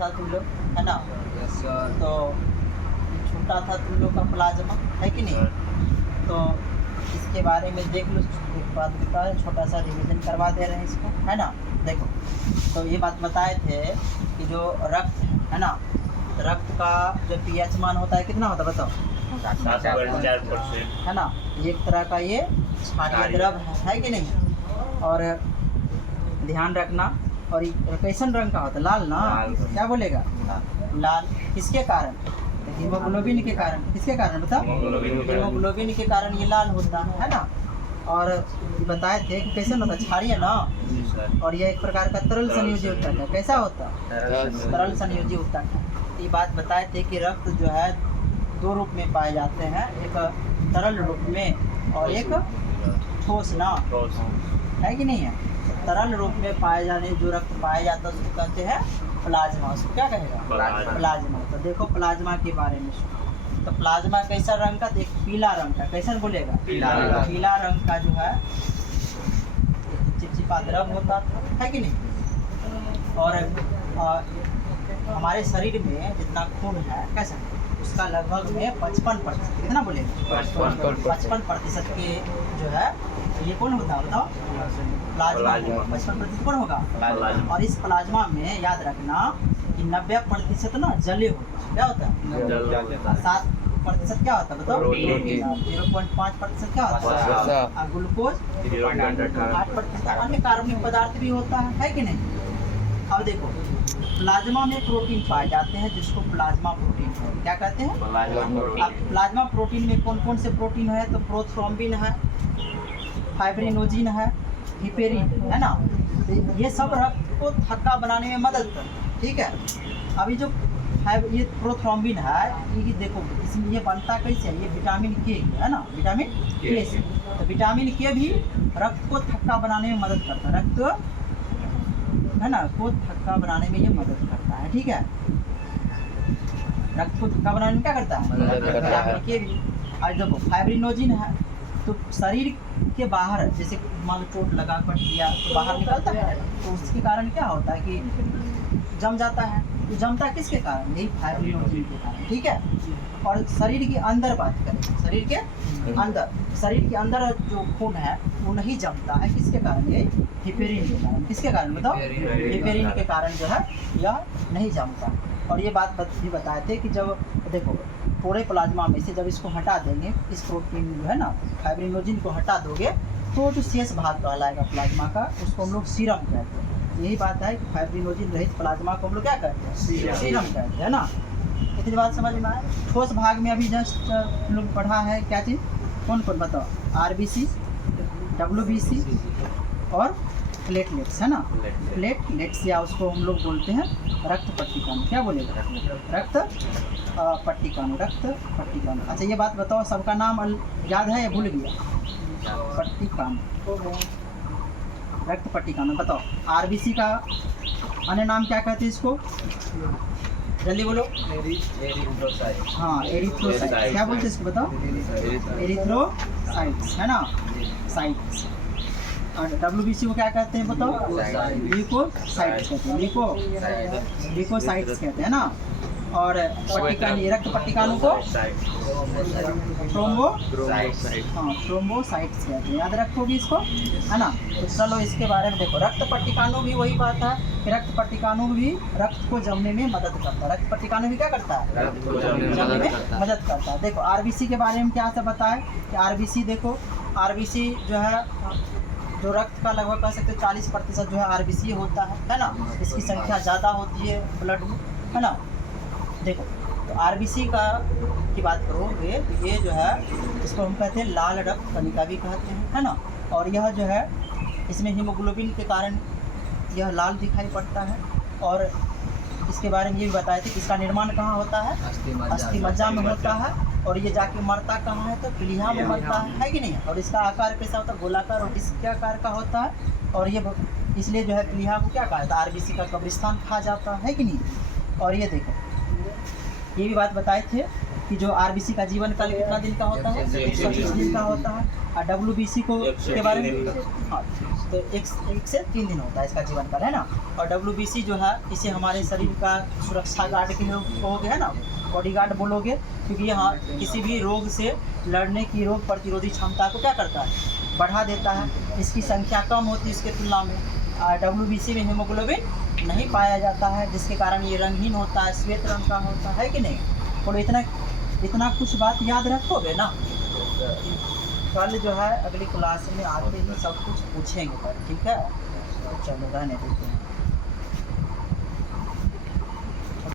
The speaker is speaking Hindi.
था तुम लोग, है ना। तो छोटा था तुम लोग का प्लाज्मा, है कि नहीं। तो इसके बारे में देख लो, एक बात बता है, छोटा सा रिवीजन करवा दे रहे हैं इसको, है ना। देखो, तो ये बात बताए थे कि जो रक्त है ना, रक्त का जो पीएच मान होता है कितना होता है बताओ, 7.4%, है ना। एक तरह का ये क्षारीय द्रव है कि नहीं। और ध्यान रखना, और ये कैसन रंग का होता है, लाल ना, क्या बोलेगा, लाल। किसके कारण, हीमोग्लोबिन के कारण। किसके कारण बताओ, हीमोग्लोबिन के कारण ये लाल होता है ना। और बताए थे कि कैसे होता है, क्षारीय ना, और यह एक प्रकार का तरल संयोजी होता है। कैसा होता है, तरल संयोजी होता है। ये बात बताए थे कि रक्त जो है दो रूप में पाए जाते हैं, एक तरल रूप में और एक ठोस ना, है कि नहीं है। तो तरल रूप में पाए जाने जो रक्त पाया जाता है उसको कहते हैं प्लाज्मा। उसको क्या कहेगा, प्लाज्मा। तो देखो प्लाज्मा के बारे में, तो प्लाज्मा कैसा रंग का, देख पीला रंग का। कैसा बोलेगा, पीला रंग का जो है चिपचिपा द्रव होता है कि नहीं। और हमारे शरीर में जितना खून है कैसा, उसका लगभग में 55%, कितना बोलेगा, 55% के जो है ये कौन होता है बताओ, प्लाज्मा। 55% कौन होगा, और इस प्लाज्मा में याद रखना कि 90% ना जले होता है। क्या होता है, 7% क्या होता है बताओ, 0.5% क्या होता है ग्लूकोज, 8% अन्य कार्बनिक पदार्थ भी होता है कि नहीं। अब देखो, प्लाज्मा में प्रोटीन पाए जाते हैं जिसको प्लाज्मा प्रोटीन है। क्या कहते हैं, अब प्लाज्मा प्रोटीन में कौन कौन से प्रोटीन है, तो प्रोथ्रोम्बिन है, फाइब्रिनोजिन है, हिपेरिन है ना। तो ये सब रक्त को थक्का बनाने में मदद करते हैं, ठीक है। अभी जो ये प्रोथ्रोम्बिन है, ये देखो इसमें ये बनता कैसे है, ये विटामिन के है ना, विटामिन के से। तो विटामिन के भी रक्त को थक्का बनाने में मदद करता है, रक्त है ना को थक्का बनाने में ये मदद करता है, ठीक है। रक्त को थक्का बनाने में क्या करता है, विटामिन के भी। आज देखो फाइब्रिनोजिन है, तो शरीर के बाहर जैसे मान लो चोट लगा कट दिया तो बाहर निकलता है, तो उसके कारण क्या होता है कि जम जाता है। तो जमता किसके कारण, यही फाइब्रिनोजिन के कारण, ठीक है। और शरीर के अंदर बात करें, शरीर के अंदर जो खून है वो नहीं जमता है, किसके कारण, ये हिपेरिन के कारण। किसके कारण बताओ, हिपेरिन के कारण जो है यह नहीं जमता। और ये बात भी बताए थे कि जब देखो पूरे प्लाज्मा में से जब इसको हटा देंगे, इस प्रोटीन जो है ना फाइब्रिनोजिन को हटा दोगे, तो जो शेष भाग कहलाएगा प्लाज्मा का, उसको हम लोग सीरम कहते हैं। यही बात है कि फाइब्रिनोजिन रहित प्लाज्मा को हम लोग क्या कहते हैं, सीरम कहते हैं ना। इतनी बात समझ में आए। ठोस भाग में अभी जस्ट हम लोग पढ़ा है क्या चीज़, कौन कौन बताओ, RBC, WBC और प्लेटलेट्स, है ना। प्लेटलेट्स या उसको हम लोग बोलते हैं रक्त पट्टिकाणु। क्या बोलेगा, रक्त पट्टिकाणु, रक्त पट्टिकाणु। अच्छा ये बात बताओ, सबका नाम याद है या भूल गया, पट्टिकाणु, रक्त पट्टिकाणु बताओ। RBC का अन्य नाम क्या कहते हैं इसको, जल्दी बोलो। हाँ, एरिथ्रोसाइट्स। क्या बोलते हैं इसको बताओ, एरिथ्रोसाइट्स, है ना, साइट्स। और WBC को क्या कहते हैं बताओ, ल्यूकोसाइट्स कहते हैं, ल्यूकोसाइट्स कहते हैं ना। और पट्टिकाणु, रक्त पट्टिकाणु को थ्रोम्बोसाइट्स कहते हैं, याद रखोगे इसको, है ना। तो चलो इसके बारे में देखो, रक्त पट्टिकाणु भी वही बात है कि रक्त पट्टिकाणु भी रक्त को जमने में मदद करता है। रक्त पट्टिकाणु भी क्या करता है, जमने में मदद करता है। देखो RBC के बारे में क्या से बताएं कि RBC देखो, RBC जो है जो रक्त का लगभग कह सकते हो 40% जो है RBC होता है ना। इसकी संख्या ज़्यादा होती है ब्लड में, है ना। देखो तो RBC का की बात करोगे तो ये जो है इसको हम कहते हैं लाल रक्त कणिका भी कहते हैं, है ना। और यह जो है इसमें हीमोग्लोबिन के कारण यह लाल दिखाई पड़ता है। और इसके बारे में ये भी बताए थे कि इसका निर्माण कहाँ होता है, अस्थि मज्जा में होता है। और ये जाके मरता कहाँ है, तो प्लीहा में मरता है कि नहीं। और इसका आकार कैसा होता है, गोलाकार और डिस्क आकार का होता है। और ये इसलिए जो है प्लीहा को क्या कहा था, RBC का कब्रिस्तान कहा जाता है कि नहीं। और ये देखो ये भी बात बताए थे कि कि जो आरबीसी का जीवन काल कितना दिन का होता है, 120 दिन का होता है। और डब्ल्यूबीसी को के बारे में, हाँ, तो एक से 3 दिन होता है इसका जीवन काल, है ना। और डब्ल्यूबीसी जो है इसे हमारे शरीर का सुरक्षा गार्ड के कहोगे, है ना, बॉडीगार्ड बोलोगे, क्योंकि यहाँ किसी भी रोग से लड़ने की, रोग प्रतिरोधी क्षमता को क्या करता है, बढ़ा देता है। इसकी संख्या कम होती है इसके तुलना में। डब्ल्यूबीसी में हीमोग्लोबिन नहीं पाया जाता है, जिसके कारण ये रंगहीन होता है, श्वेत रंग का होता है कि नहीं। और इतना कुछ बात याद रखोगे ना, कल जो है अगली क्लास में आके ही सब कुछ पूछेंगे पर, ठीक है। चलो रहने देते हैं।